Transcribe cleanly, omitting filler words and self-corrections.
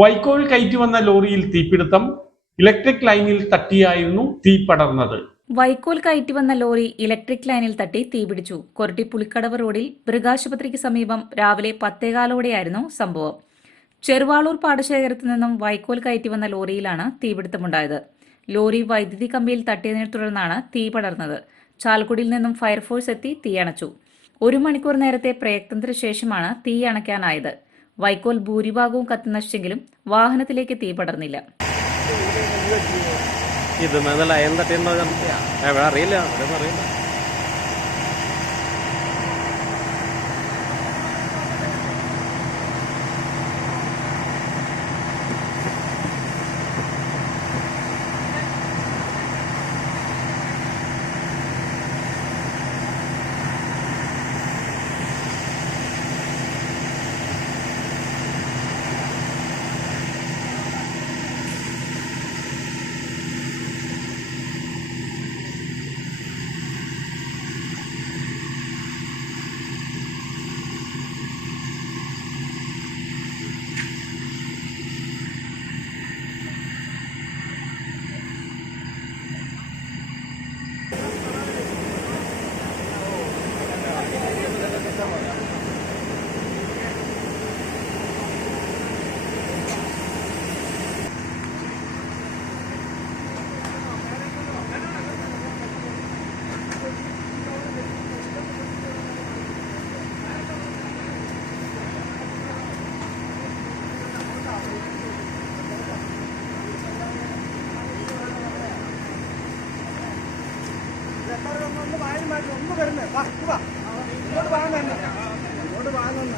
വൈക്കോൽ കയറ്റി വന്ന ലോറിയിൽ തീപിടുത്തം. ഇലക്ട്രിക് ലൈനിൽ തട്ടിയായിരുന്നു തീ പടർന്നത്. വൈക്കോൽ കയറ്റി വന്ന ലോറി ഇലക്ട്രിക് ലൈനിൽ തട്ടി തീപിടിച്ചു. കൊരട്ടി പുളിക്കടവ് റോഡിൽ മൃഗാശുപത്രിക്ക് സമീപം രാവിലെ 10:15 സംഭവം. ചെറുവാളൂർ പാടശേഖരത്തു നിന്നും വൈക്കോൽ കയറ്റി വന്ന ലോറിയിലാണ് തീപിടുത്തമുണ്ടായത്. ലോറി വൈദ്യുതി കമ്പിയിൽ തട്ടിയതിനെ തുടർന്നാണ് തീ പടർന്നത്. ചാലക്കുടിയിൽ നിന്നും ഫയർഫോഴ്സ് എത്തി തീയണച്ചു. 1 മണിക്കൂർ നേരത്തെ പ്രയത്നത്തിന് ശേഷമാണ് തീ അണയ്ക്കാനായത്. വൈക്കോൽ ഭൂരിഭാഗവും കത്തി നശിച്ചെങ്കിലും വാഹനത്തിലേക്ക് തീ പടർന്നില്ല. ഇത് ലൈൻ തട്ടിയുണ്ടോ അറിയില്ല. ഇങ്ങോട്ട് വാങ്ങുന്നു